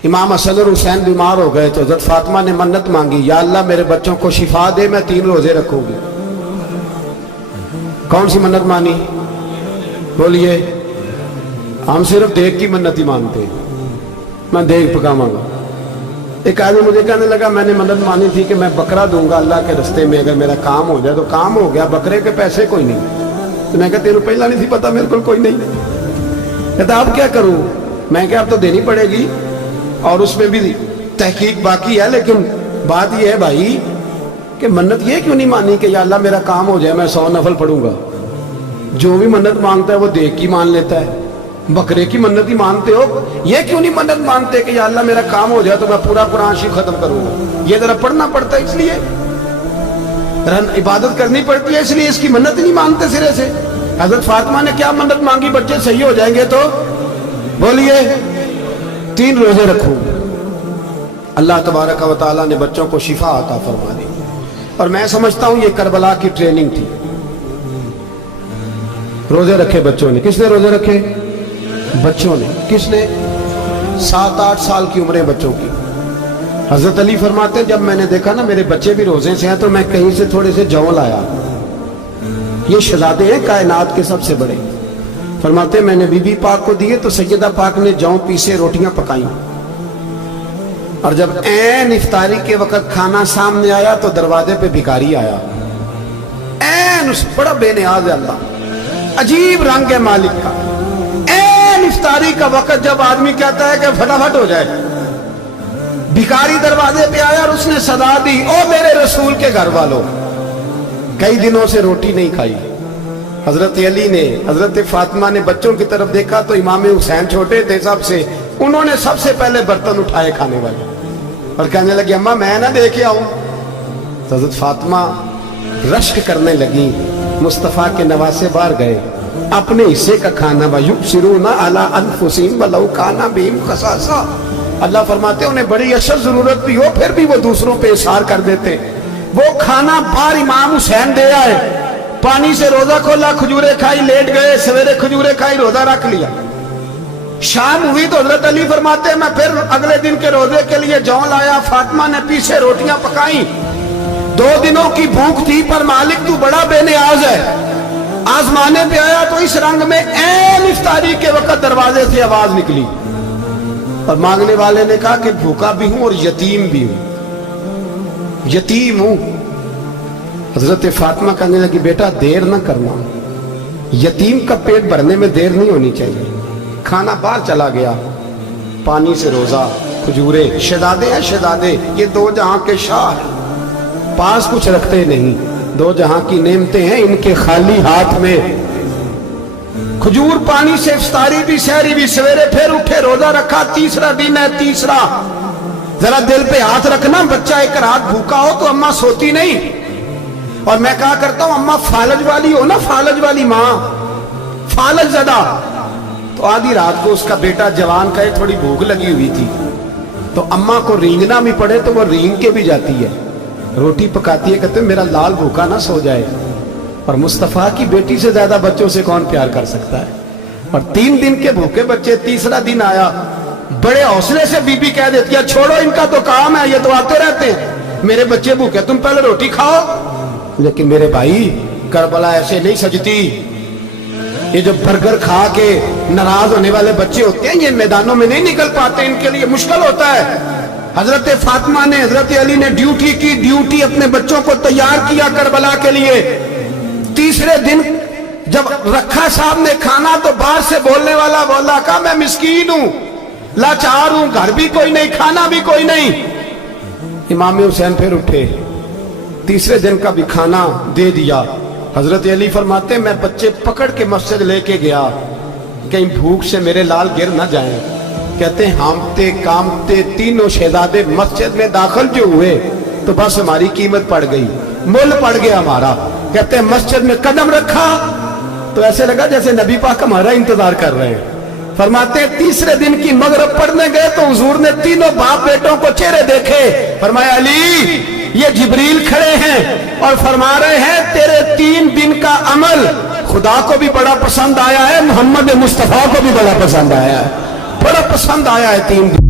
इमाम हसन और हुसैन बीमार हो गए तो हज़रत फातिमा ने मन्नत मांगी, या अल्लाह मेरे बच्चों को शिफा दे, मैं 3 रोजे रखूंगी। कौन सी मन्नत मानी? बोलिए। हम सिर्फ देख की मन्नत ही मानते हैं, मैं देख पकाऊंगा। एक आदमी मुझे कहने लगा, मैंने मन्नत मानी थी कि मैं बकरा दूंगा अल्लाह के रस्ते में, अगर मेरा काम हो जाए। तो काम हो गया, बकरे के पैसे कोई नहीं। तो मैं कहा तेरे पहला नहीं थी पता, मेरे को कोई नहीं। कहता अब क्या करूं? मैं क्या अब तो देनी पड़ेगी, और उसमें भी तहकीक बाकी है। लेकिन बात यह है भाई कि मन्नत ये क्यों नहीं मानी कि या अल्लाह मेरा काम हो जाए, मैं 100 नफल पढ़ूंगा। जो भी मन्नत मांगता है वो देख की मान लेता है। बकरे की मन्नत ही मानते हो, ये क्यों नहीं मन्नत मानते कि या अल्लाह मेरा काम हो जाए तो मैं पूरा कुरान शरीफ खत्म करूंगा। ये जरा पढ़ना पड़ता है, इसलिए इबादत करनी पड़ती है, इसलिए इसकी मन्नत ही नहीं मानते सिरे से। हजरत फातिमा ने क्या मन्नत मांगी? बच्चे सही हो जाएंगे तो बोलिए 3 रोजे रखूं। अल्लाह तबारक व तआला ने बच्चों को शिफा अता फरमा दी। और मैं समझता हूं ये करबला की ट्रेनिंग थी। रोजे रखे बच्चों ने। किसने रोजे रखे? बच्चों ने। किसने? 7-8 साल की उम्र है बच्चों की। हजरत अली फरमाते जब मैंने देखा ना मेरे बच्चे भी रोजे से हैं, तो मैं कहीं से थोड़े से जौ लाया। ये शहजादे हैं कायनात के सबसे बड़े। फरमाते मैंने बीबी पाक को दिए तो सैयदा पाक ने जौ पीसे रोटियां पकाई, और जब ऐन इफ्तारी के वक्त खाना सामने आया तो दरवाजे पे भिखारी आया। ऐन उस बड़ा बेनियाज है अल्लाह, अजीब रंग है मालिक का। ऐन इफ्तारी का वक्त जब आदमी कहता है कि फटाफट हो जाए, भिखारी दरवाजे पे आया और उसने सदा दी, ओ मेरे रसूल के घर वालों, कई दिनों से रोटी नहीं खाई। हजरत अली ने, हजरत फातिमा ने बच्चों की तरफ देखा तो इमाम हुसैन छोटे थे सबसे, उन्होंने सबसे पहले बर्तन उठाए खाने वाले, और कहने लगी अम्मा मैं ना देखे आऊं। तो हजरत फातिमा रश्क करने लगी। मुस्तफा के नवासे बाहर गए, अपने हिस्से का खाना वयुबसिरूना अला अनफुसिहिम वलौ काना बिहिम खसासा। अल्लाह फरमाते उन्हें बड़ी अशद जरूरत भी हो फिर भी वो दूसरों पे इशार कर देते। वो खाना बाहर इमाम हुसैन दे आए, पानी से रोजा खोला, खजूरें खाई, लेट गए, सवेरे खजूरें खाई, रोजा रख लिया। शाम हुई तो हजरत अली फरमाते मैं फिर अगले दिन के रोजे के लिए जौ लाया, फातिमा ने पीछे रोटियां पकाई। 2 दिनों की भूख थी, पर मालिक तू बड़ा बेनियाज है। आजमाने पे आया तो इस रंग में ऐन इफ्तारी के वक्त दरवाजे से आवाज निकली, और मांगने वाले ने कहा कि भूखा भी हूं और यतीम भी हूं, यतीम हूं। हजरत फातिमा कहने लगी बेटा देर ना करना, यतीम का पेट भरने में देर नहीं होनी चाहिए। खाना बाहर चला गया, पानी से रोजा, खजूरे। शहजादे हैं शहजादे, ये 2 जहां के शाह, पास कुछ रखते नहीं, 2 जहां की नेमतें हैं इनके खाली हाथ में। खजूर, पानी से इफ्तारी भी, सहरी भी, सवेरे फिर उठे, रोजा रखा। 3रा दिन है, 3रा। जरा दिल पे हाथ रखना, बच्चा एक रात भूखा हो तो अम्मा सोती नहीं। और मैं कहा करता हूं अम्मा फालज वाली हो ना, फालज वाली माँ, फालज ज़्यादा। तो आधी रात को उसका बेटा जवान का थोड़ी भूख लगी हुई थी, तो अम्मा को रींगना भी पड़े तो वो रींग के भी जाती है, रोटी पकाती है, कहते मेरा लाल भूखा ना सो जाए। और मुस्तफा की बेटी से ज्यादा बच्चों से कौन प्यार कर सकता है। और 3 दिन के भूखे बच्चे, 3रा दिन आया, बड़े हौसले से बीबी कह देती है छोड़ो इनका तो काम है, ये तो आते रहते हैं, मेरे बच्चे भूखे, तुम पहले रोटी खाओ। लेकिन मेरे भाई करबला ऐसे नहीं सजती। ये जो बर्गर खा के नाराज होने वाले बच्चे होते हैं, ये मैदानों में नहीं निकल पाते, इनके लिए मुश्किल होता है। हजरत फातिमा ने, हजरत अली ने ड्यूटी की, ड्यूटी अपने बच्चों को तैयार किया करबला के लिए। 3रे दिन जब रखा साहब ने खाना तो बाहर से बोलने वाला बोला कहा मैं मिस्कीन हूं, लाचार हूं, घर भी कोई नहीं, खाना भी कोई नहीं। इमाम हुसैन फिर उठे, 3रे दिन का भी खाना दे दिया। हजरत अली फरमाते मैं बच्चे पकड़ के मस्जिद लेके गया, कहीं भूख से मेरे लाल गिर ना जाएं। कहते हामते कामते तीनों शहजादे मस्जिद में दाखिल जो हुए तो बस हमारी कीमत पड़ गई, मुल पड़ गया हमारा। कहते मस्जिद में कदम रखा तो ऐसे लगा जैसे नबी पाक हमारा इंतजार कर रहे हैं। फरमाते 3रे दिन की मगरिब पढ़ने गए तो हुजूर ने तीनों बाप बेटों को चेहरे देखे। फरमाया अली ये जिब्रील खड़े हैं और फरमा रहे हैं तेरे 3 दिन का अमल खुदा को भी बड़ा पसंद आया है, मोहम्मद मुस्तफा को भी बड़ा पसंद आया है, बड़ा पसंद आया है 3 दिन।